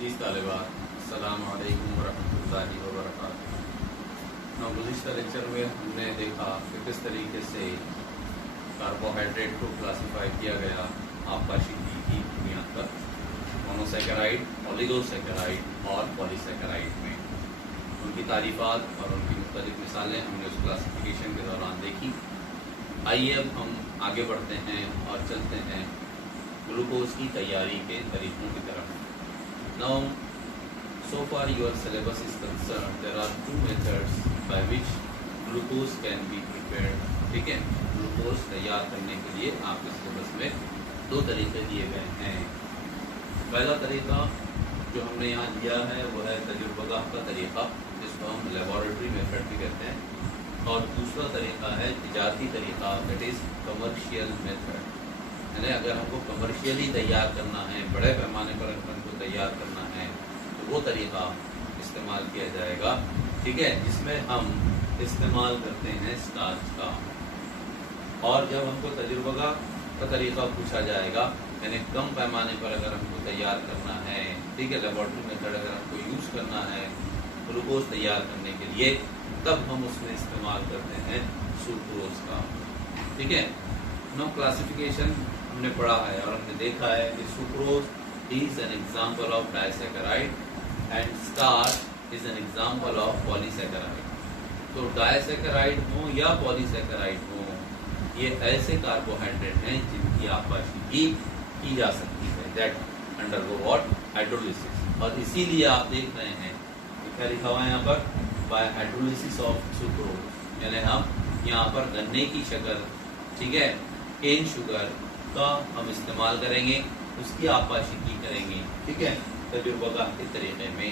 जी तालिबात, अस्सलाम वालेकुम वरहमतुल्लाहि वबरकातुहू। गुज़िश्ता लेक्चर में हमने देखा कि किस तरीके से कार्बोहाइड्रेट को क्लासिफाई किया गया आपाशिकी की बुनियाद पर मोनोसैकेराइड, ओलिगोसैकेराइड और पॉलीसैकेराइड में। उनकी तारीफ़ात और उनकी मुख्तलिफ मिसालें हमने उस क्लासिफिकेशन के दौरान देखी। आइए अब हम आगे बढ़ते हैं और चलते हैं ग्लूकोज की तैयारी के तरीक़ों की तरफ। Now, so far your syllabus is concerned, there are two methods by which glucose can be prepared. ठीक है, ग्लूकोज तैयार करने के लिए आपके सिलेबस में दो तरीके दिए गए हैं। पहला तरीका जो हमने यहाँ दिया है वो है तजुर्बागाह का तरीका, जिसको हम लेबोरेटरी मेथड भी कहते हैं, और दूसरा तरीका है तिजारती तरीका, दैट इज़ कमर्शियल मेथड। यानी अगर हमको कमर्शियली तैयार करना है, बड़े पैमाने पर अगर हमको तैयार करना है, तो वो तरीका इस्तेमाल किया जाएगा। ठीक है, जिसमें हम इस्तेमाल करते हैं स्टार्च का। और जब हमको तजुर्बा का तरीका पूछा जाएगा, यानी कम पैमाने पर अगर हमको तैयार करना है, ठीक है, लेबोरेटरी मेथड अगर हमको यूज़ करना है ग्लूकोज तैयार करने के लिए, तब हम उसमें इस्तेमाल करते हैं सुक्रोज का। ठीक है, नो क्लासिफिकेशन हमने पढ़ा है और हमने देखा है कि sucrose is an example of disaccharide and starch is an example of polysaccharide. तो डाइसैकेराइड हो या पॉलीसैकेराइड हो, ये ऐसे कार्बोहाइड्रेट हैं जिनकी आपाशिकी की जा सकती है, दैट अंडरगो व्हाट, हाइड्रोलिसिस। और इसीलिए आप देख रहे हैं क्या लिखा हुआ है यहाँ पर, बाय हाइड्रोलिसिस ऑफ सुक्रोज, यानी हम यहाँ पर गन्ने की शक्कर, ठीक है, केन शुगर का हम इस्तेमाल करेंगे, उसकी आपाशिकी करेंगे। ठीक है, तजुर्बा के तरीके में।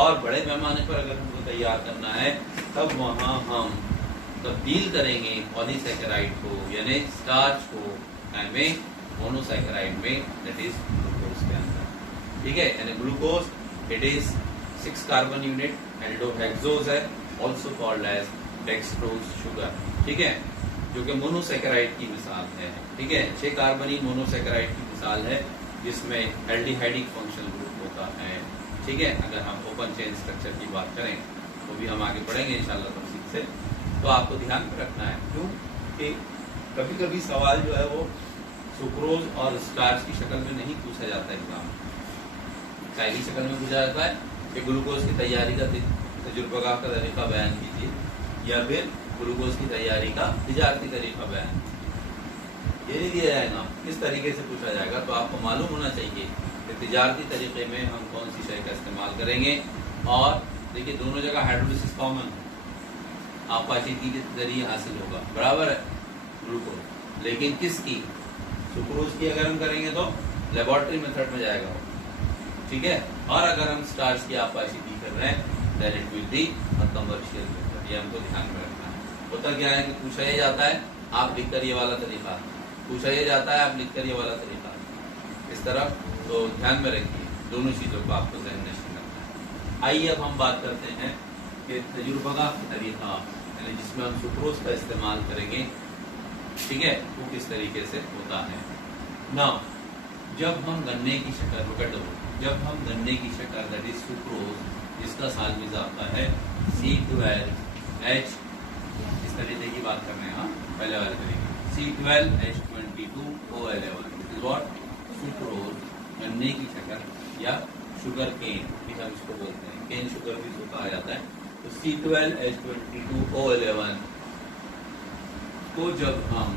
और बड़े पैमाने पर अगर हमको तैयार करना है, तब वहाँ हम तब्दील करेंगे पॉलीसैकेराइड को, यानी स्टार्च को, में मोनोसैकेराइड में, दैट इज ग्लूकोज के अंदर। ठीक है, यानी glucose it is 6 carbon unit aldohexose है, also called as dextrose sugar. ठीक है, जो कि मोनोसैकेराइड की मिसाल है। ठीक है, 6 कार्बनी मोनोसैकेराइड की मिसाल है, जिसमें एल्डिहाइडिक फंक्शनल ग्रुप होता है। ठीक है, अगर हम ओपन चेन स्ट्रक्चर की बात करें तो भी हम आगे बढ़ेंगे इंशाल्लाह तफसील से। तो आपको ध्यान में रखना है, क्यों कि कभी कभी सवाल जो है वो सुक्रोज और स्टार्च की शक्ल में नहीं पूछा जाता एग्जाम, चाय की शक्ल में पूछा जाता है कि ग्लूकोज की तैयारी का तजुर्बा का तरीका बयान कीजिए, या फिर ग्लूकोज की तैयारी का तिजारती तरीका बयान, ये नहीं दिया जाएगा, किस तरीके से पूछा जाएगा। तो आपको मालूम होना चाहिए कि तिजारती तरीके में हम कौन सी शय का इस्तेमाल करेंगे। और देखिए, दोनों जगह हाइड्रोलिसिस कॉमन, आपाशिकी के जरिए हासिल होगा, बराबर है ग्लूकोज, लेकिन किसकी, सुक्रोज की अगर हम करेंगे तो लेबोरेटरी मेथड में जाएगा वो। ठीक है, और अगर हम स्टार्च की आपाशिकी कर रहे हैं, then it will be a commercial method. ये हमको ध्यान में रखना है। होता क्या है कि पूछा ये जाता है, आप लिखकर ये वाला तरीका, पूछा ये जाता है, आप लिखकर ये वाला तरीका, इस तरह। तो ध्यान में रखिए, दोनों चीज़ों को आपको ज़हन नशीन रखना है। आइए अब हम बात करते हैं कि तजुर्बा का तरीका, यानी जिसमें हम सुक्रोज का इस्तेमाल करेंगे, ठीक है, वो किस तरीके से होता है। ना जब हम गन्ने की शक्कर, जब हम गन्ने की शक्कर, दैट इज सुक्रोज, जिसका सालमिज़ा आता है C12H, इस तरीके की बात कर रहे हैं, हाँ, पहले वाले तरीके, C12H22O11, सुक्रोज, गन्ने की शक्कर या शुगर केन भी हम इसको बोलते हैं, केन शुगर भी इसको कहा जाता है। तो C12H22O11 को जब हम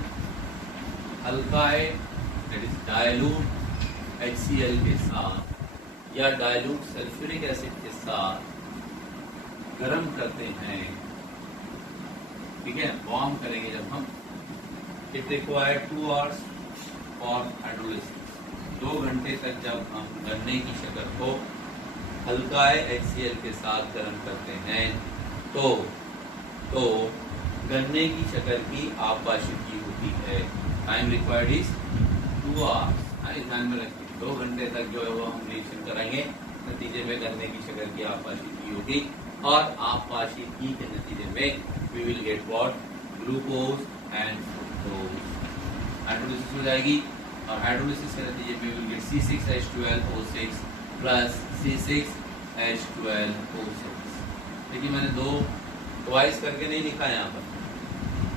अल्काइड, दैट इज डायलूट HCl के साथ या डायलूट सल्फ्यूरिक एसिड के साथ गर्म करते हैं, ठीक है, वार्म करेंगे जब हम, it require 2 hours for hydrolysis. 2 घंटे तक जब हम गन्ने की शक्कर को हल्काए HCl के साथ गर्म करते हैं, तो गन्ने की शक्कर की आपाशिकी होती है। Time required is 2 hours. ध्यान में रखिए, 2 घंटे तक जो है वो हम रिएक्शन कराएंगे, नतीजे में गन्ने की शक्कर की आपाशिकी होगी, और आपाशिकी के नतीजे में we will get what, glucose and fructose. Hydrolysis हो जाएगी, और हाइड्रोलिसिस के नतीजे में will get C6H12O6 plus C6H12O6। देखिए मैंने दो ट्वाइस करके नहीं लिखा है, यहाँ पर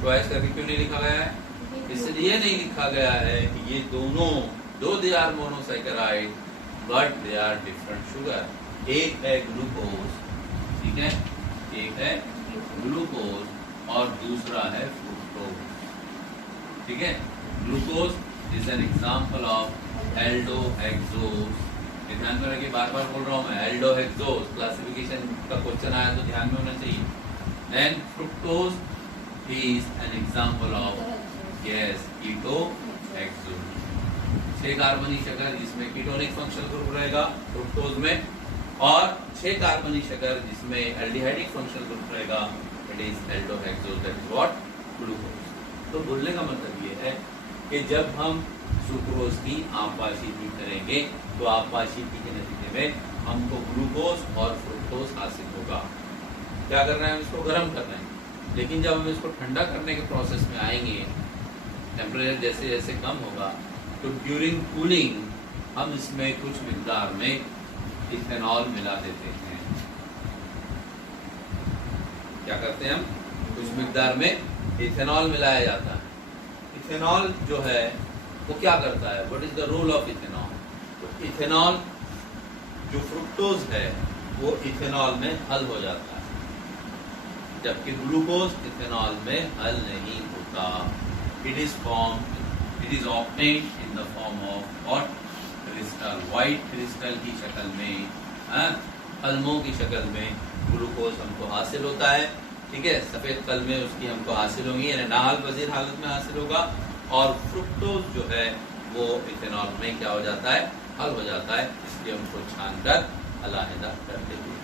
ट्वाइस करके क्यों नहीं लिखा गया है? इसलिए नहीं लिखा गया है कि ये दोनों they are monosaccharide but they are different sugar. एक है ग्लूकोज, ठीक है, एक है ग्लूकोज और दूसरा है फ्रुक्टोज, ठीक है। Glucose is an example of aldohexose. ध्यान में रखिए, बार बार बोल रहा हूँ मैं, एल्डोहेक्सोज क्लासिफिकेशन का क्वेश्चन आया तो ध्यान में होना चाहिए। Then fructose is an example of ketohexose. 6 कार्बनी शक्कर जिसमें कीटोनिक फंक्शनल ग्रुप रहेगा फ्रुक्टोज में, और 6 कार्बनी शक्कर जिसमें एल्डिहाइडिक फंक्शनल ग्रुप रहेगा, it is aldohexose, that is what glucose. तो बोलने का मतलब ये है कि जब हम सुक्रोज की आपाशीती करेंगे तो आपाशीती के नतीजे में हमको ग्लूकोज और फ्रुक्टोज हासिल होगा। क्या कर रहे हैं हम? इसको गर्म कर रहे हैं, लेकिन जब हम इसको ठंडा करने के प्रोसेस में आएंगे, टेम्परेचर जैसे जैसे कम होगा, तो ड्यूरिंग कूलिंग हम इसमें कुछ मिकदार में इथेनॉल मिला देते हैं। क्या करते हैं हम? कुछ मिकदार में इथेनॉल मिलाया जाता है। इथेनॉल जो है वो क्या करता है? What is the role of ethanol? तो इथेनॉल जो फ्रुक्टोज है वो इथेनॉल में हल हो जाता है, जबकि ग्लूकोज इथेनॉल में हल नहीं होता। It is obtained in the form of what? Crystal, white crystal की शक्ल में, कलमों की शक्ल में ग्लूकोज हमको हासिल होता है, ठीक है। सफेद कलमें उसकी हमको हासिल होंगी, यानी नाहल पजीर हालत में हासिल होगा, और फ्रुक्टोज जो है वो इथेनॉल में क्या हो जाता है? हल हो जाता है। इसलिए हमको छानकर अलहदा करते हुए।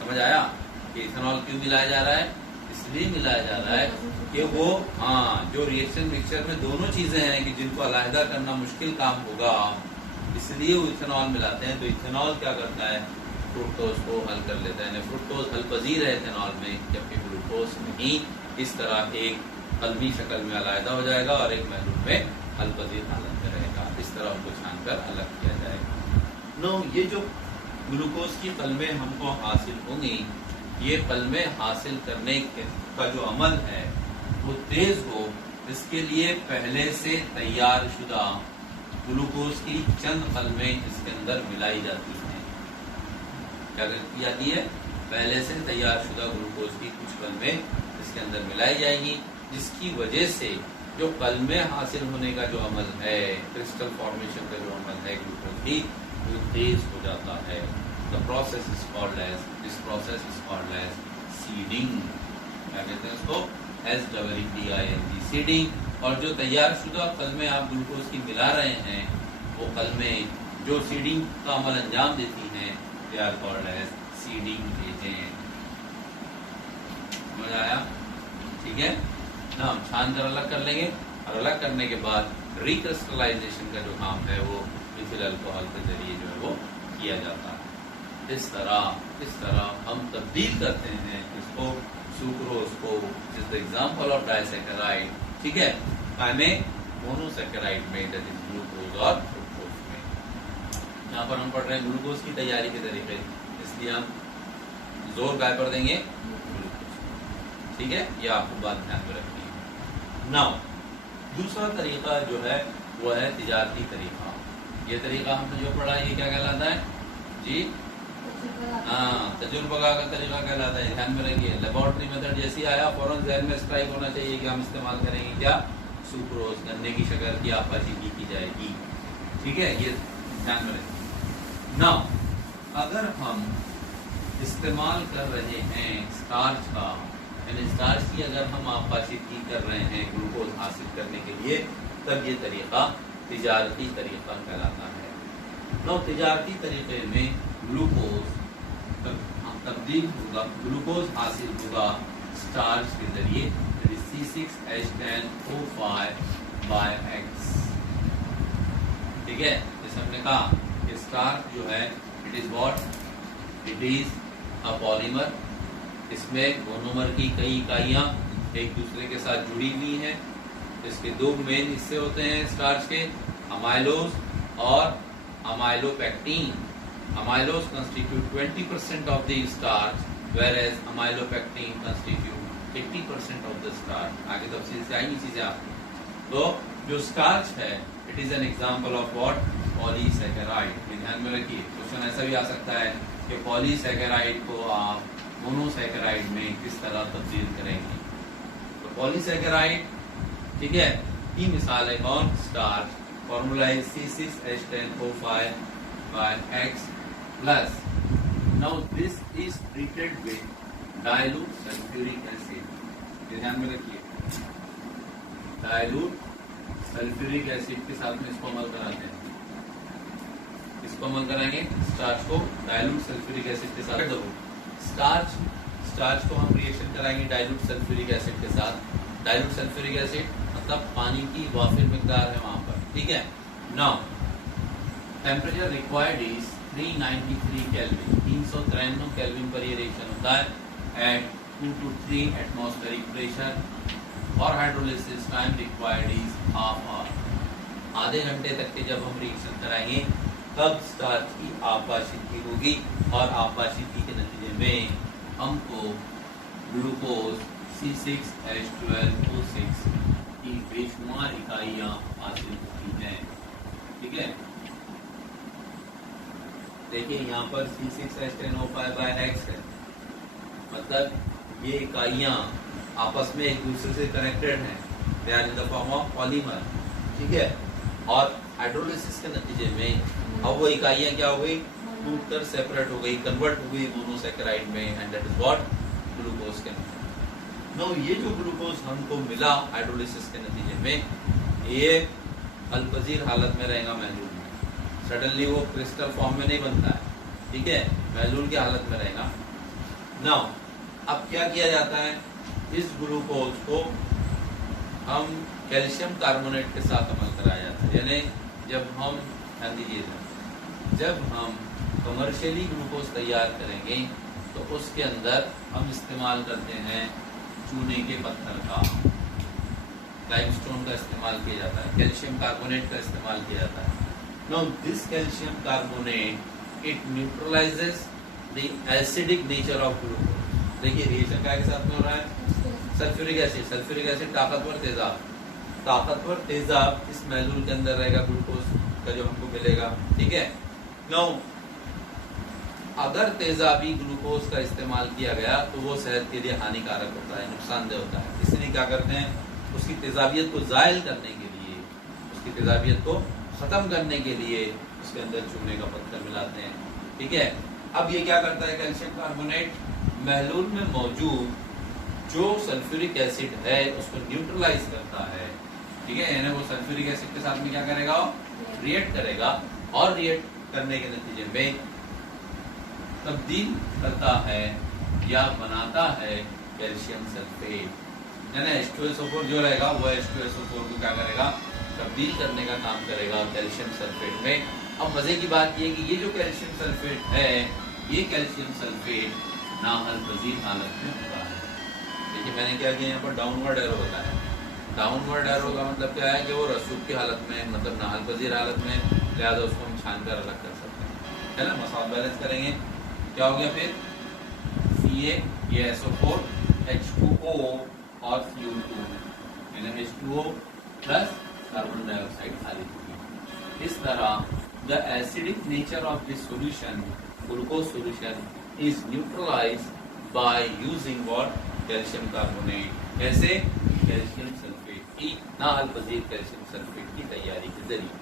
समझ आया कि इथेनॉल क्यों मिलाया जा रहा है? इसलिए मिलाया जा रहा है कि वो जो रिएक्शन मिक्सचर में दोनों चीजें हैं कि जिनको अलहदा करना मुश्किल काम होगा, इसलिए वो इथेनॉल मिलाते हैं। तो इथेनॉल क्या करता है? फ्रुक्टोज को हल कर लेता है। फ्रुक्टोज हल पजीर है इथेनॉल में, जबकि ग्लूकोज नहीं। इस तरह एक कलमी शक्ल में अलहदा हो जाएगा और एक महलूल में हल पजीर हालत में रहेगा। इस तरह उनको छानकर अलग किया जाएगा। ये जो ग्लूकोज की कलमें हमको हासिल होंगी, ये कलमें हासिल करने का जो अमल है वो तेज हो, इसके लिए पहले से तैयार शुदा ग्लूकोज की चंद कलमें इसके अंदर मिलाई जाती हैं। क्या की जाती है? पहले से तैयार शुदा ग्लूकोज की कुछ कलमें इसके अंदर मिलाई जाएंगी, जिसकी वजह से जो कलमें हासिल होने का जो अमल है, क्रिस्टल फॉर्मेशन का जो अमल है ग्लूकोज की, वो तेज हो जाता है। The process is called as, this process is called as seeding। क्या कहते हैं उसको? SEEDing, seeding। और जो तैयार शुदा कलमें आप ग्लूकोज की मिला रहे हैं, वो कलमें जो सीडिंग का अमल अंजाम देती हैं, they are called as seeding agent। समझ आया? ठीक है ना। हम छान कर अलग कर लेंगे, और अलग करने के बाद रिक्रिस्टलाइजेशन का जो काम है वो मिथिल अल्कोहल के जरिए जो है वो किया जाता है। इस तरह हम तब्दील करते हैं इसको, सुक्रोज को, जिस एग्जांपल ऑफ डाइसैकेराइड, ठीक है, मोनोसैकेराइड में, दैट इज ग्लूकोज और फ्रुक्टोज में। यहाँ पर हम पढ़ रहे हैं ग्लूकोज की तैयारी के तरीके, इसलिए हम जोर काय पर देंगे? ग्लूकोज। ठीक है, ये आपको बात ध्यान में रखनी है। नाउ दूसरा तरीका जो है वो है तिजारती तरीका। ये तरीका हमने जो पढ़ा ये क्या कहलाता है जी? तजुर्बा का तरीका कहलाता है। ध्यान में रखिए, लेबोरेटरी मेथड जैसी आया फौरन ज़हन में स्ट्राइक होना चाहिए कि हम इस्तेमाल करेंगे क्या? सुक्रोज, गन्ने की शक्कर की आपाशीती की जाएगी। ठीक है, ये ध्यान में रखिए। नाउ अगर हम इस्तेमाल कर रहे हैं स्टार्च का, यानी स्टार्च की अगर हम आपाशीती कर रहे हैं ग्लूकोज हासिल करने के लिए, तब ये तरीका तिजारती तरीका कहलाता है। नाउ तिजारती तरीके में ग्लूकोज तब्दील होगा, ग्लूकोज हासिल होगा स्टार्च के जरिए, C6H10O5/X। ठीक है, जैसे हमने कहा कि स्टार्च जो है it is what? It is a polymer. इसमें मोनोमर की कई इकाइयां एक दूसरे के साथ जुड़ी हुई हैं। इसके दो मेन हिस्से होते हैं स्टार्च के, अमाइलोज और amylopectin. amylose constitute 20% of the starch, whereas amylopectin constitute 80% of the starch. आगे तफसील से आएंगी चीजें आप। तो जो स्टार्च है, it is an example of what? Polysaccharide. ध्यान में रखिए, क्वेश्चन ऐसा भी आ सकता है कि पॉलीसैकेराइड को आप मोनोसैकेराइड में किस तरह तब्दील करेंगे। तो पॉलीसैकेराइड, ठीक है, की मिसाल है कौन? स्टार्च। फॉर्मूला है C6H10O5 by X plus. Now this is treated with dilute sulfuric acid. ध्यान में रखिए, डाइल्यूट सल्फ्यूरिक एसिड के साथ में इसको अमल कराते हैं। इसको अमल कराएंगे स्टार्च को डाइल्यूट सल्फ्यूरिक एसिड के साथ। दो स्टार्च को हम रिएक्शन कराएंगे डाइल्यूट सल्फ्यूरिक एसिड के साथ। डाइल्यूट सल्फ्यूरिक एसिड मतलब पानी की वाफिर मिकदार है वहां पर, ठीक है। Now temperature required is 393 kelvin, 393 kelvin पर ये रिएक्शन होता है एट 2 to 3 एटमॉस्फेरिक प्रेशर। और hydrolysis time required is half hour. आधे घंटे तक के जब हम रिएक्शन कराएंगे तब स्टार्च की आपाशिकी होगी और आपाशिकी के नतीजे में हमको ग्लूकोज C6H12O6 की बेशुमार इकाइयां हासिल होती हैं, ठीक है। देखिए यहाँ पर C6H10O5/X है, मतलब ये इकाइयां आपस में एक दूसरे से कनेक्टेड हैं, they are in the form of polymer, ठीक है। और हाइड्रोलिसिस के नतीजे में अब वो इकाइयां क्या हो गई? टूटकर सेपरेट हो गई, कन्वर्ट हो गई मोनोसैकेराइड में, and that is what? Glucose के नतीजे। नो, ये जो ग्लूकोज हमको मिला हाइड्रोलिसिस के नतीजे में, ये अल्पजीर हालत में रहेगा महलूल में। सडनली वो क्रिस्टल फॉर्म में नहीं बनता है, ठीक है, महलूल की हालत में रहेगा। नाउ अब क्या किया जाता है? इस ग्लूकोज को हम कैल्शियम कार्बोनेट के साथ अमल कराया जाता है। यानी जब हम, ध्यान दीजिएगा, जब हम कमर्शियली ग्लूकोज तैयार करेंगे तो उसके अंदर हम इस्तेमाल करते हैं चूने के पत्थर का, लाइमस्टोन का इस्तेमाल किया जाता है, कैल्शियम कार्बोनेट का इस्तेमाल किया जाता है। Now this calcium carbonate it neutralises the acidic nature of glucose. देखिए रिएक्शन क्या के साथ में हो रहा है? Sulphuric acid. सल्फ्यूरिक एसिड ताकतवर तेजाब, ताकतवर तेजाब इस महलूल के अंदर रहेगा ग्लूकोज का जो हमको मिलेगा, ठीक है। नाउ अगर तेजाबी ग्लूकोज का इस्तेमाल किया गया तो वो सेहत के लिए हानिकारक होता है, नुकसानदेह होता है। इसलिए क्या करते हैं? उसकी तेजाबियत को जायल करने के लिए, उसकी तेजाबियत को खत्म करने के लिए उसके अंदर चूने का पत्थर मिलाते हैं, ठीक है। अब ये क्या करता है? कैल्शियम कार्बोनेट महलूल में मौजूद जो सल्फ्यूरिक एसिड है उसको न्यूट्रलाइज करता है, ठीक है। यानी वो सल्फ्यूरिक एसिड के साथ में क्या करेगा? रिएक्ट करेगा, और रिएक्ट करने के नतीजे में तब्दील करता है या बनाता है कैल्शियम सल्फेट। यानी H2SO4 जो रहेगा वो H2SO4 को क्या करेगा? तब्दील करने का काम करेगा कैल्शियम सल्फेट में। अब मजे की बात ये कि ये जो कैल्शियम सल्फेट है, ये कैल्शियम सल्फेट नाअल्पजीर हालत में होता है। देखिए मैंने क्या किया, यहाँ पर डाउनवर्ड एरो होता है। डाउनवर्ड एरो का मतलब क्या है कि वो रसूख की हालत में, मतलब नाअल्पजीर हालत में, लिहाजा उसको हम छान कर अलग कर सकते हैं, है ना। मसाल बैलेंस करेंगे, क्या हो गया फिर? Ca, ये SO4, H2O और Cu2, यानी H2O प्लस कार्बन डाइऑक्साइड खाली होगी। इस तरह the acidic nature of this solution, glucose solution, is neutralised by using what? Calcium carbonate. ऐसे कैल्शियम सल्फेट की, नाअल्पजीर कैल्शियम सल्फेट की तैयारी के जरिए,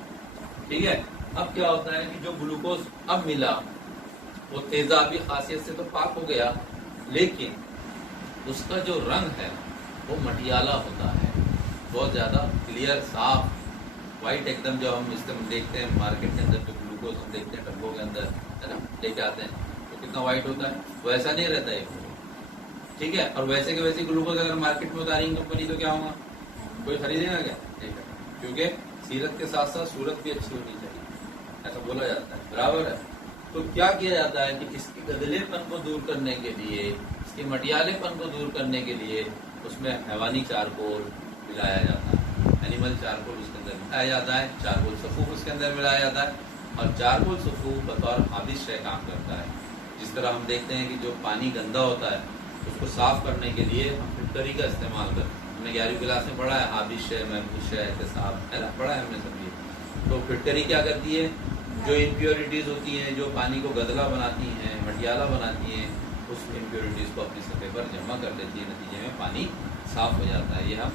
ठीक है। अब क्या होता है कि जो ग्लूकोज अब मिला वो तेजाबी खासियत से तो पाक हो गया, लेकिन उसका जो रंग है वो मटियाला होता है, बहुत ज्यादा क्लियर, साफ, व्हाइट एकदम। जो हम इस्तेमाल देखते हैं मार्केट के अंदर, जो ग्लूकोज हम देखते हैं डब्बों के अंदर, है ना, लेके आते हैं, तो कितना व्हाइट होता है, वैसा नहीं रहता है, ठीक है। और वैसे के वैसे ग्लूकोज अगर मार्केट में उतारेंगे कंपनी तो क्या होगा? कोई खरीदेगा क्या? नहीं, क्योंकि सीरत के साथ साथ सूरत भी अच्छी होनी चाहिए, ऐसा बोला जाता है, बराबर है। तो क्या किया जाता है कि इसके गदलेपन को दूर करने के लिए, इसके मटियालेपन को दूर करने के लिए उसमें हैवानी चारकोल मिलाया जाता है, एनिमल चारकोल उसके अंदर मिलाया जाता है, चारकोल सफूफ उसके अंदर मिलाया जाता है। और चारकोल सफूफ बतौर हाबिस शय काम करता है। जिस तरह हम देखते हैं कि जो पानी गंदा होता है उसको साफ करने के लिए हम फिल्टरी का इस्तेमाल करते हैं। हमने 11वीं क्लास में पढ़ा है हाबिस शय, महफूज शय, एहतसाब, है ना, पढ़ा है हमने सब ये। तो फिल्टरी क्या करती है, जो इम्प्योरिटीज़ होती हैं जो पानी को गदला बनाती हैं, मटियाला बनाती हैं, उस इम्प्योरिटीज़ को अपनी सतह पर जमा कर लेती है, नतीजे में पानी साफ हो जाता है। ये हम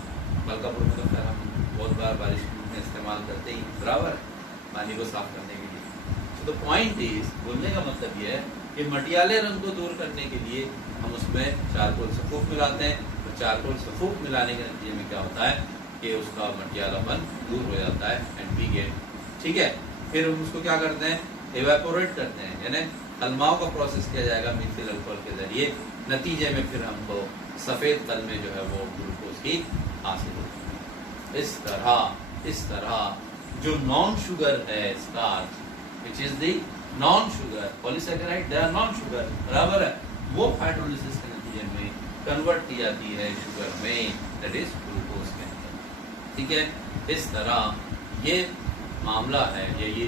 मलकापुर में तो खैर हम बहुत बार बारिश में इस्तेमाल करते ही बराबर है पानी को साफ करने के लिए। तो पॉइंट इज, बोलने का मतलब ये है कि मटियाले रंग को दूर करने के लिए हम उसमें चारकोल सफूफ मिलाते हैं। तो चारकोल सफूफ मिलाने के नतीजे में क्या होता है कि उसका मटियालापन दूर हो जाता है एंड वी गेट, ठीक है। फिर हम उसको क्या करते हैं, एवेपोरेट करते हैं, यानी कलमाओं का प्रोसेस किया जाएगा मिथिल अल्कोहल के जरिए। नतीजे में फिर हमको सफ़ेद तल में जो है वो ग्लूकोज की हासिल होती है। इस तरह जो नॉन शुगर है starch, which is the non sugar polysaccharide, they are non sugar, बराबर है, वो हाइड्रोलिसिस के नतीजे में कन्वर्ट की जाती है शुगर में, दैट इज ग्लूकोज में, ठीक है। इस तरह ये मामला है, ये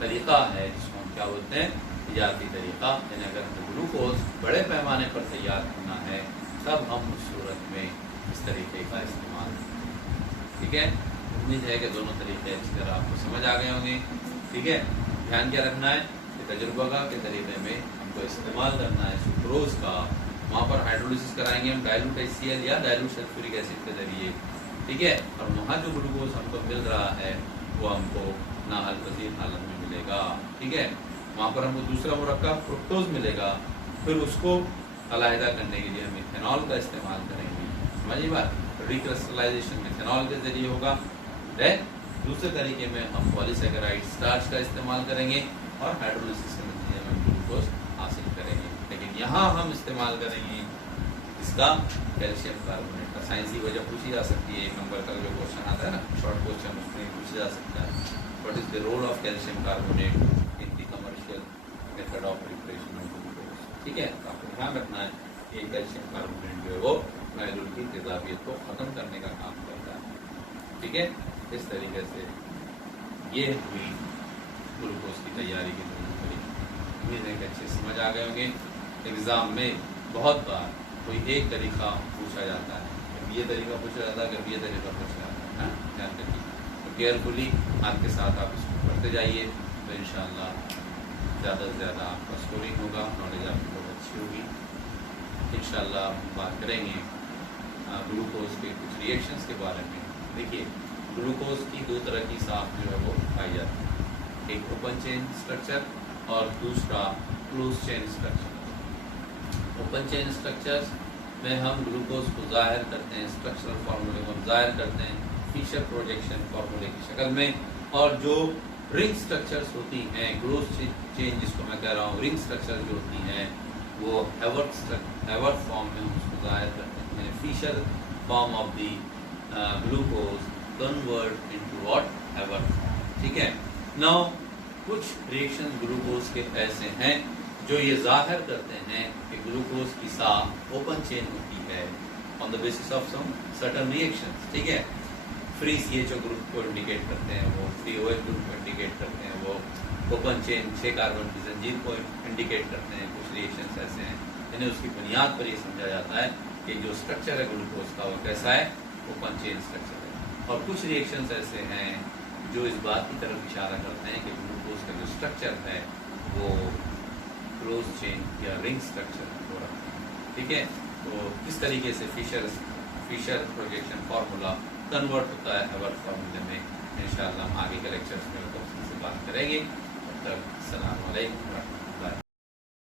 तरीका है जिसको हम क्या बोलते हैं, तैयारी तरीका। यानी अगर हमें ग्लूकोज बड़े पैमाने पर तैयार करना है तब हम उस सूरत में इस तरीके का इस्तेमाल, ठीक है। उम्मीद है कि दोनों तरीके इस तरह आपको समझ आ गए होंगे, ठीक है। ध्यान क्या रखना है कि तजुर्बा के तरीके में हमको इस्तेमाल करना है सुक्रोज का। वहाँ पर हाइड्रोलिसिस कराएंगे हम डाइल्यूट HCl या डाइल्यूट सल्फ्यूरिक एसिड के जरिए, ठीक है। और वहाँ जो ग्लूकोज हमको मिल रहा है वो हमको नाहलपजीर हालत में मिलेगा, ठीक है। वहाँ पर हमको दूसरा मुरक्कब फ्रुक्टोज मिलेगा, फिर उसको अलहदा करने के लिए हम इथेनॉल का इस्तेमाल करेंगे, समझिए बात। रिक्रिस्टलाइजेशन इथेनॉल के जरिए होगा। दूसरे तरीके में हम पॉलीसैकेराइड स्टार्च का इस्तेमाल करेंगे और हाइड्रोलिसिस के नतीजे में ग्लूकोज हासिल करेंगे। लेकिन यहाँ हम इस्तेमाल करेंगे इसका कैल्शियम कार्बोनेट का। साइंसी वजह पूछी जा सकती है, 1 नंबर का जो क्वेश्चन आता है ना, शॉर्ट क्वेश्चन, उसमें पूछा जा सकता है, what is the role of calcium carbonate in the commercial method of preparation of glucose, ठीक है। आपको ध्यान रखना है कि कैल्शियम कार्बोनेट जो है वो मैलूल की तेजाबियत को खत्म करने का काम करता है, ठीक है। इस तरीके से ये हुई ग्लूकोज की तैयारी की दोनों तरीके। उम्मीद है कि अच्छे समझ आ गए होंगे। एग्ज़ाम में बहुत बार कोई एक तरीका पूछा जाता है, कभी ये तरीका पूछा जाता है, कभी ये तरीका पूछा जाता है, ध्यान रखिए। तो केयरफुली आपके साथ आप इसको पढ़ते जाइए, तो इंशाअल्लाह ज़्यादा से ज़्यादा आपका स्कोरिंग होगा, नॉलेज आपकी बहुत अच्छी होगी। इंशाअल्लाह हम बात करेंगे ग्लूकोज के कुछ रिएक्शंस के बारे में। देखिए, ग्लूकोज की 2 तरह की साफ जो है वो पाई जाती है, एक ओपन चेन स्ट्रक्चर और दूसरा close chain structure. Open chain structures में हम ग्लूकोज को ज़ाहिर करते हैं, स्ट्रक्चरल फार्मूले को ज़ाहिर करते हैं फिशर प्रोजेक्शन फार्मूले की शक्ल में, और जो रिंग स्ट्रक्चर्स होती हैं, क्लोज चेन जिसको मैं कह रहा हूँ, रिंग स्ट्रक्चर जो होती हैं वो हैवर्थ फॉर्म में हम उसको ज़ाहिर करते हैं। Fischer form of the glucose convert into what, Haworth, ठीक है। नाउ कुछ रिएक्शन ग्लूकोज के ऐसे हैं जो ये जाहिर करते हैं कि ग्लूकोज की साह ओपन चेन होती है on the basis of some certain reactions, ठीक है। फ्री CHO ग्रुप को इंडिकेट करते हैं, वो फ्री OH ग्रुप को इंडिकेट करते हैं, वो ओपन चेन 6 कार्बन की जंजीर को इंडिकेट करते हैं। कुछ रिएक्शंस ऐसे हैं जिन्हें उसकी बुनियाद पर ये समझा जाता है कि जो स्ट्रक्चर है ग्लूकोज का वो कैसा है, ओपन चेन स्ट्रक्चर है। और कुछ रिएक्शंस ऐसे हैं जो इस बात की तरफ इशारा करते हैं कि ग्लूकोज का जो स्ट्रक्चर है वो क्लोज चेन या रिंग स्ट्रक्चर हो रहा है, ठीक है। तो किस तरीके से फिशर प्रोजेक्शन फार्मूला कन्वर्ट होता है हैवर्थ फार्मूले में, इंशाअल्लाह हम आगे के लेक्चर्स में तफसील से बात करेंगे। तब तक अस्सलाम वालेकुम।